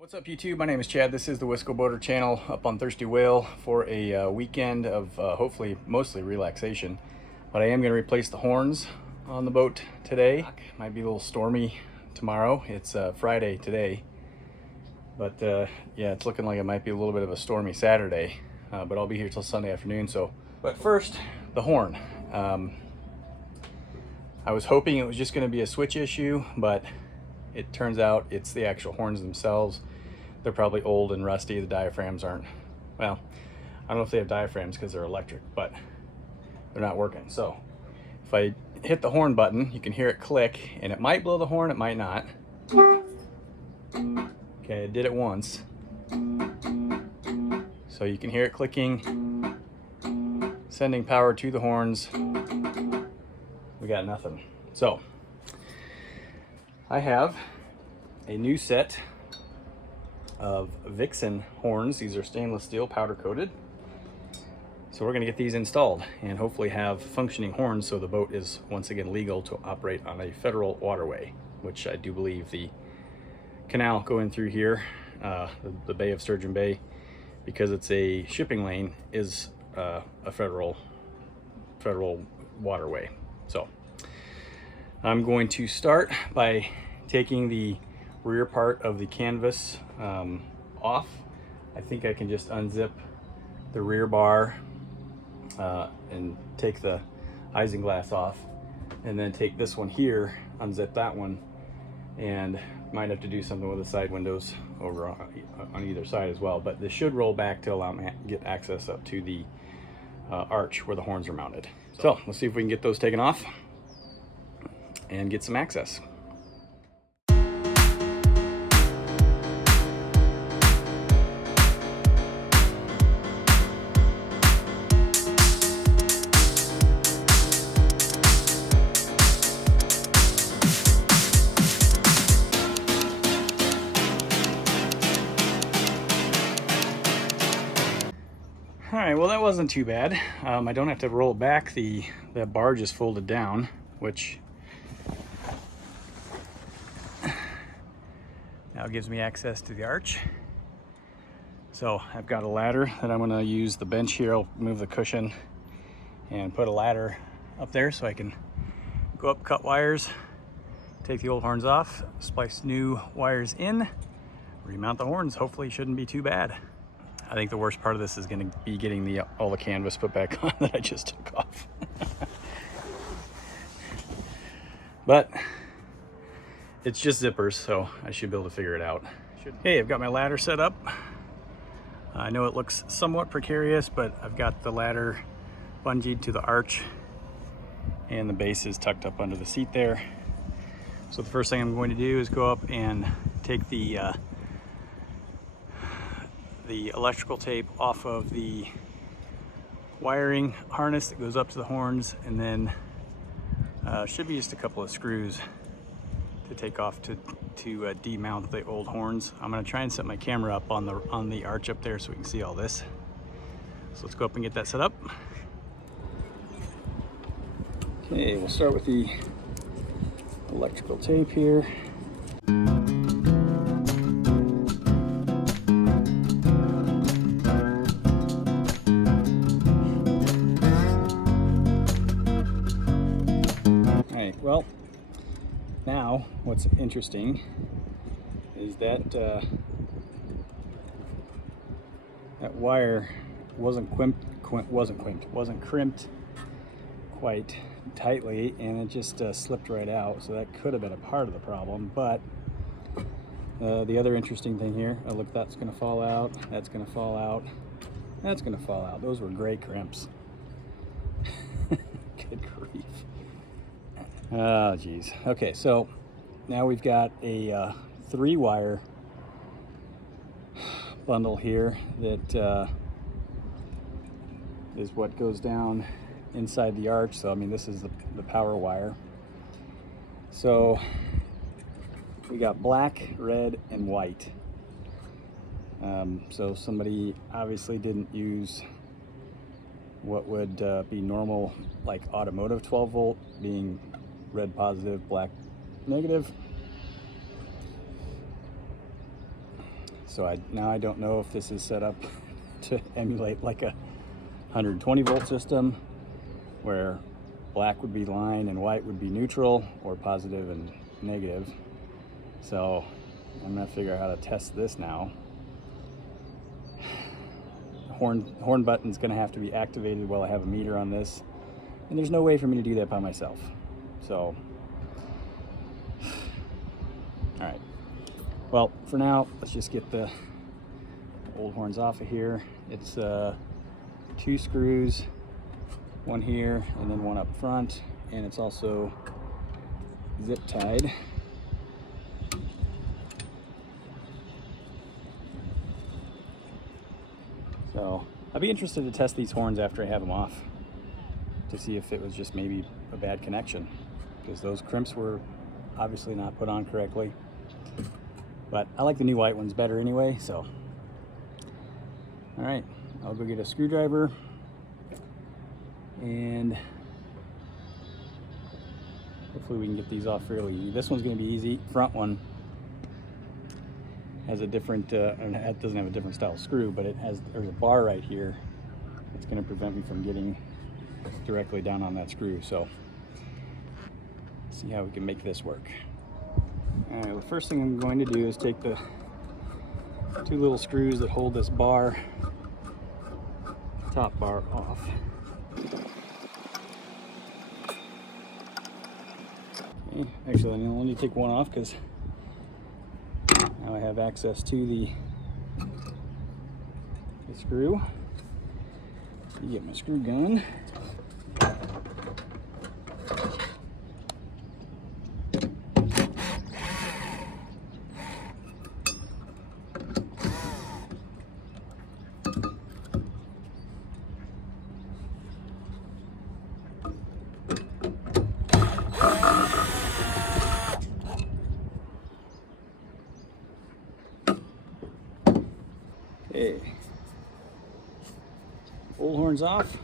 What's up YouTube? My name is Chad. This is the Wisco Boater channel up on Thirsty Whale for a weekend of hopefully mostly relaxation. But I am going to replace the horns on the boat today. Might be a little stormy tomorrow. It's Friday today. But yeah, it's looking like it might be a little bit of a stormy Saturday. But I'll be here till Sunday afternoon. But first, the horn. I was hoping it was just going to be a switch issue, but it turns out it's the actual horns themselves. They're probably old and rusty. The diaphragms aren't, well, I don't know if they have diaphragms because they're electric, but they're not working. So if I hit the horn button, you can hear it click, and it might blow the horn, it might not. Okay, I did it once. So you can hear it clicking, sending power to the horns. We got nothing. So I have a new set of Vixen horns. These are stainless steel, powder coated. So we're going to get these installed and hopefully have functioning horns so the boat is once again legal to operate on a federal waterway, which I do believe the canal going through here, the Bay of Sturgeon Bay, because it's a shipping lane, is a federal waterway. So I'm going to start by taking the rear part of the canvas off. I think I can just unzip the rear bar and take the isinglass off, and then take this one here, unzip that one, and might have to do something with the side windows over on either side as well. But this should roll back to allow me to get access up to the arch where the horns are mounted. So let's see if we can get those taken off and get some access. All right, well, that wasn't too bad. I don't have to roll it back. The bar just folded down, which now gives me access to the arch. So I've got a ladder that I'm going to use. The bench here, I'll move the cushion and put a ladder up there so I can go up, cut wires, take the old horns off, splice new wires in, remount the horns. Hopefully shouldn't be too bad. I think the worst part of this is going to be getting all the canvas put back on that I just took off. But it's just zippers, so I should be able to figure it out. Hey, I've got my ladder set up. I know it looks somewhat precarious, but I've got the ladder bungeed to the arch, and the base is tucked up under the seat there. So the first thing I'm going to do is go up and take the electrical tape off of the wiring harness that goes up to the horns, and then should be just a couple of screws to take off to demount the old horns. I'm going to try and set my camera up on the arch up there so we can see all this. So let's go up and get that set up. Okay, we'll start with the electrical tape here. Well, now what's interesting is that that wire wasn't crimped quite tightly, and it just slipped right out. So that could have been a part of the problem. But the other interesting thing here, oh look, that's going to fall out. That's going to fall out. That's going to fall out. Those were great crimps. Good grief. Oh geez. Okay, so now we've got a 3-wire bundle here that is what goes down inside the arch. So I mean, this is the power wire. So we got black, red, and white. So somebody obviously didn't use what would be normal, like automotive 12 volt, being red positive, black negative. So now I don't know if this is set up to emulate like a 120 volt system where black would be line and white would be neutral, or positive and negative. So I'm gonna figure out how to test this now. Horn button's gonna have to be activated while I have a meter on this, and there's no way for me to do that by myself. So, all right. Well, for now, let's just get the old horns off of here. It's 2 screws, one here and then one up front, and it's also zip tied. So I'd be interested to test these horns after I have them off to see if it was just maybe a bad connection, because those crimps were obviously not put on correctly. But I like the new white ones better anyway, so. All right, I'll go get a screwdriver, and hopefully we can get these off fairly easy. This one's gonna be easy. Front one has a different, it doesn't have a different style screw, but there's a bar right here that's gonna prevent me from getting directly down on that screw. So let's see how we can make this work. All right, the first thing I'm going to do is take the 2 little screws that hold this bar, top bar, off. Okay, actually, I'm only take one off because now I have access to the screw. You get my screw gun. Okay, old horns off,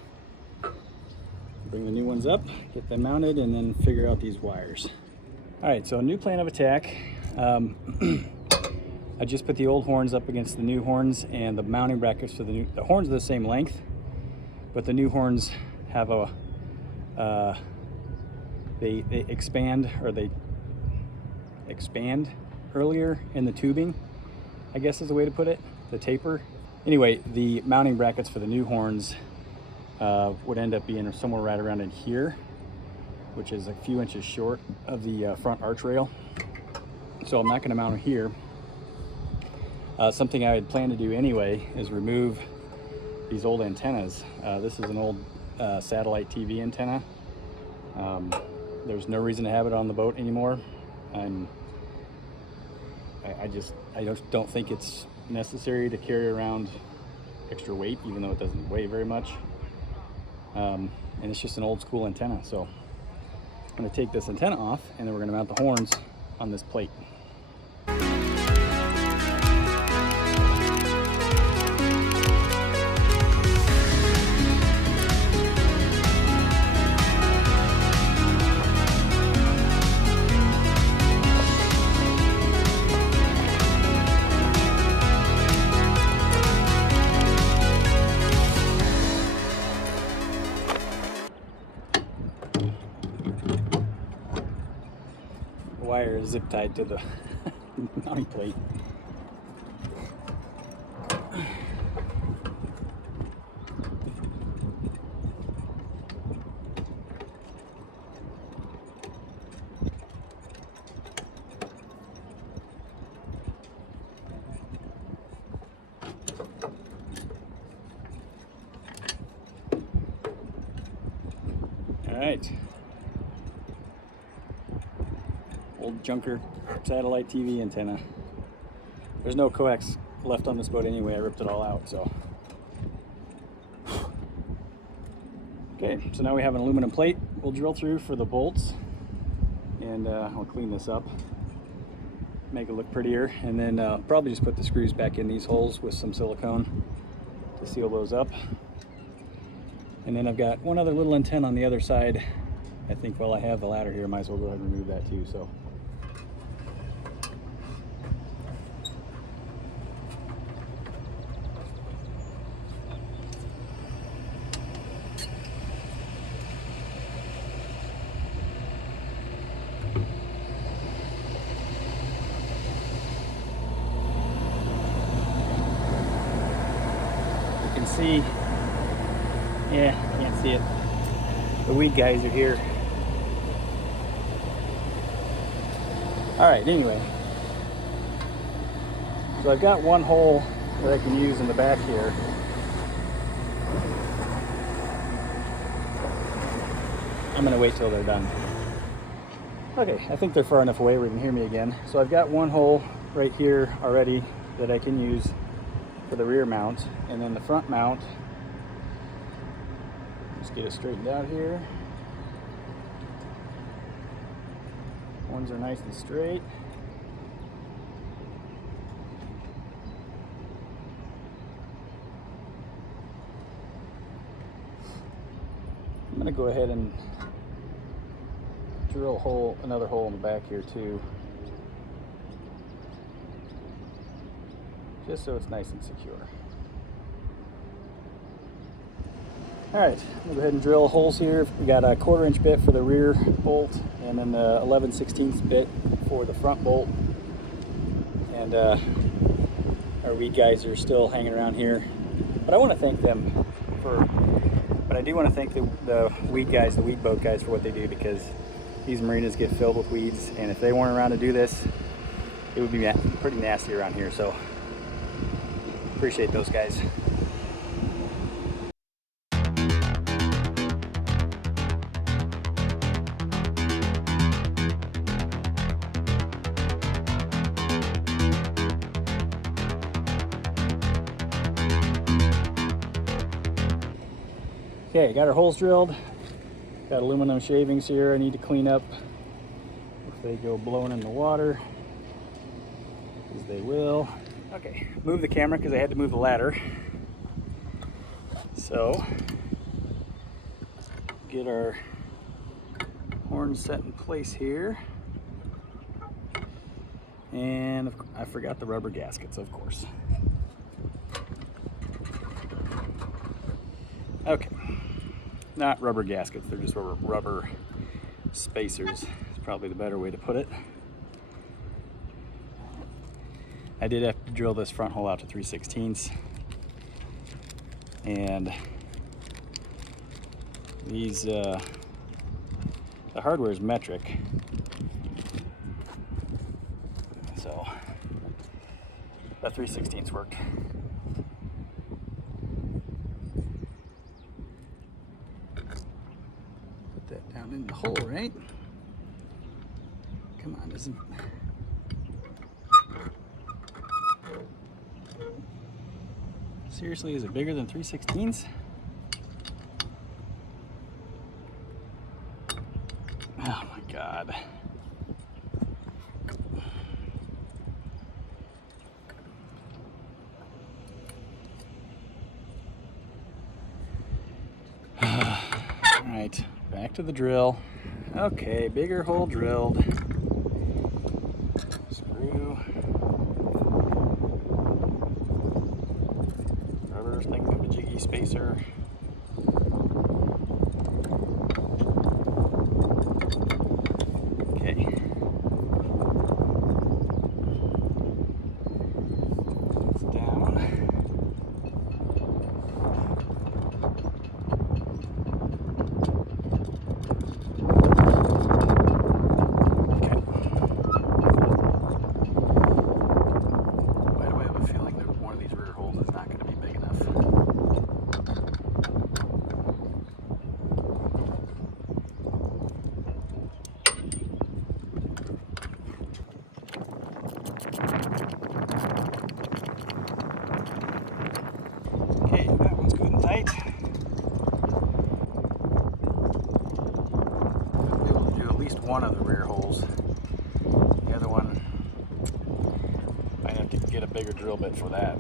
bring the new ones up, get them mounted, and then figure out these wires. All right, so a new plan of attack. I just put the old horns up against the new horns, and the mounting brackets for the horns are the same length, but the new horns have a, they expand earlier in the tubing, I guess is the way to put it. The taper. Anyway, the mounting brackets for the new horns would end up being somewhere right around in here, which is a few inches short of the front arch rail. So I'm not going to mount it here. Something I had planned to do anyway is remove these old antennas. This is an old satellite TV antenna. There's no reason to have it on the boat anymore. I just don't think it's necessary to carry around extra weight, even though it doesn't weigh very much. And it's just an old school antenna. So I'm going to take this antenna off, and then we're going to mount the horns on this plate. Wire is zip tied to the mounting plate. All right. Old junker satellite TV antenna. There's no coax left on this boat anyway. I ripped it all out, so. Okay, so now we have an aluminum plate. We'll drill through for the bolts, and I'll clean this up, make it look prettier, and then probably just put the screws back in these holes with some silicone to seal those up. And then I've got one other little antenna on the other side. I think while I have the ladder here, I might as well go ahead and remove that too. So see. Yeah, can't see it. The weed guys are here. All right, anyway. So I've got one hole that I can use in the back here. I'm gonna wait till they're done. Okay, I think they're far enough away where you can hear me again. So I've got one hole right here already that I can use for the rear mount, and then the front mount, let's get it straightened out here. Ones are nice and straight. I'm gonna go ahead and drill a hole, another hole in the back here too, just so it's nice and secure. All right, I'm gonna go ahead and drill holes here. We got a 1/4 inch bit for the rear bolt, and then the 11/16 bit for the front bolt. And our weed guys are still hanging around here, but I want to thank them for. But I do want to thank the weed guys, the weed boat guys, for what they do, because these marinas get filled with weeds, and if they weren't around to do this, it would be pretty nasty around here. So appreciate those guys. Okay, got our holes drilled. Got aluminum shavings here I need to clean up if they go blowing in the water, as they will. Okay, move the camera because I had to move the ladder. So, get our horn set in place here. And I forgot the rubber gaskets, of course. Okay. Not rubber gaskets, they're just rubber spacers. It's probably the better way to put it. I did have to drill this front hole out to 3/16, and these the hardware is metric, so that 3/16 worked. That down in the hole, right? Come on, doesn't. Seriously, is it bigger than 3/16? Oh my God. All right. Back to the drill. Okay, bigger hole drilled. Screw. Rubber thingamajiggy spacer. Okay. It's down. Okay, that one's good and tight. I'll be able to do at least one of the rear holes. The other one, might have to get a bigger drill bit for that.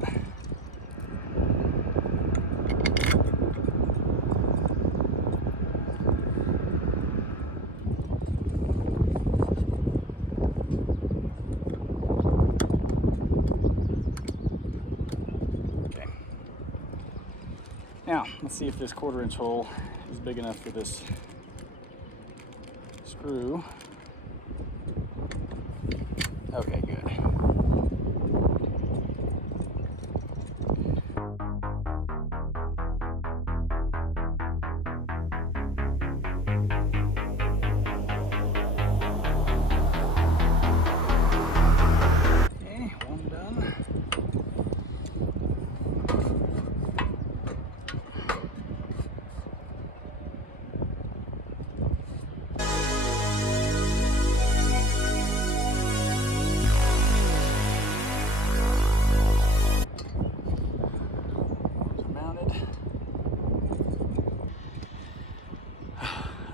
Now, let's see if this 1/4 inch hole is big enough for this screw. Okay, good.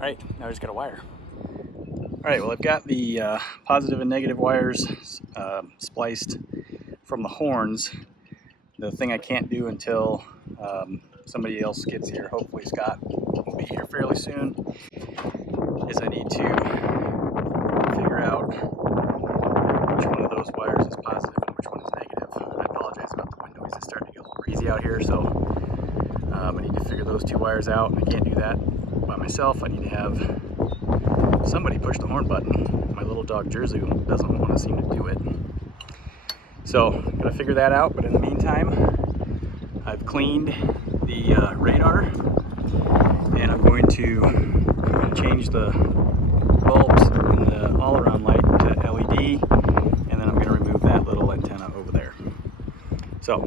right, now I just got a wire. All right, well, I've got the positive and negative wires spliced from the horns. The thing I can't do until somebody else gets here, hopefully Scott will be here fairly soon, is I need to figure out which one of those wires is positive and which one is negative. I apologize about the wind noise. It's starting to get a little breezy out here, so I need to figure those two wires out. I can't do that by myself. I need to have somebody push the horn button. My little dog Jersey doesn't want to seem to do it. So, gotta figure that out, but in the meantime, I've cleaned the radar, and I'm going to change the bulbs and the all-around light to LED, and then I'm going to remove that little antenna over there. So,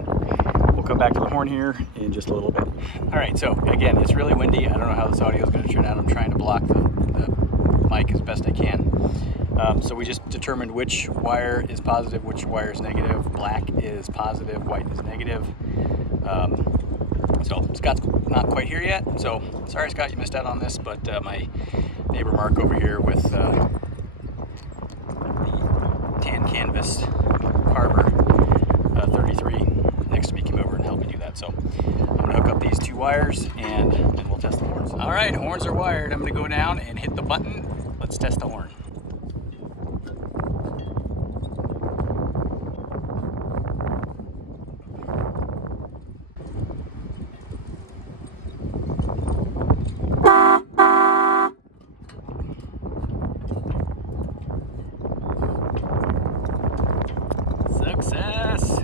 we'll come back to the horn here in just a little bit. Alright, so again, it's really windy. I don't know how this audio is going to turn out. I'm trying to block the mic as best I can. So we just determined which wire is positive, which wire is negative. Black is positive, white is negative. So Scott's not quite here yet, so sorry Scott, you missed out on this, but my neighbor Mark over here with the tan canvas Carver 33 next to me came over and helped me do that. So I'm gonna hook up these two wires and then we'll test the horns. All right, horns are wired. I'm gonna go down and hit the button. Let's test the horn. Success!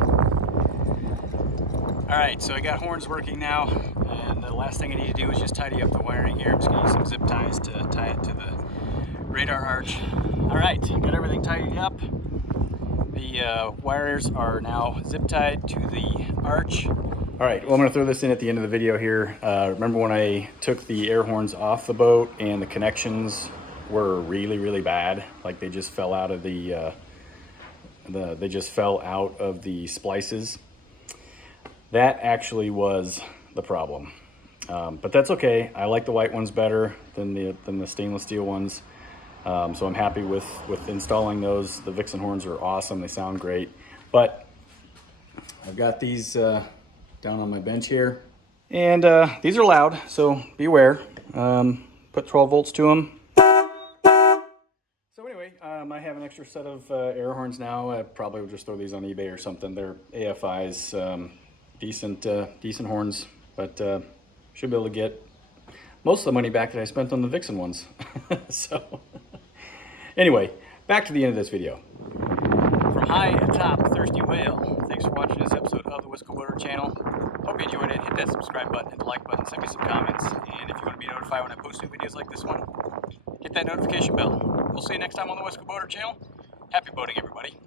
Alright, so I got horns working now, and the last thing I need to do is just tidy up the wiring here. I'm just going to use some zip ties to tie it to the radar arch. Alright, got everything tidied up. The wires are now zip tied to the arch. Alright, well I'm going to throw this in at the end of the video here. Remember when I took the air horns off the boat and the connections were really bad? Like they just fell out of the splices. That actually was the problem, but that's okay. I like the white ones better than the stainless steel ones, so I'm happy with installing those. The Vixen horns are awesome. They sound great, but I've got these down on my bench here, and these are loud, so beware. Put 12 volts to them. So anyway, I have an extra set of air horns now. I probably will just throw these on eBay or something. They're AFIs, decent horns, but should be able to get most of the money back that I spent on the Vixen ones. So anyway, back to the end of this video. From high atop Thirsty Whale, thanks for watching this episode of the WiscoBoater channel. Hope you enjoyed it. Hit that subscribe button, hit the like button, send me some comments, and if you want to be notified when I post new videos like this one, hit that notification bell. We'll see you next time on the WiscoBoater channel. Happy boating, everybody.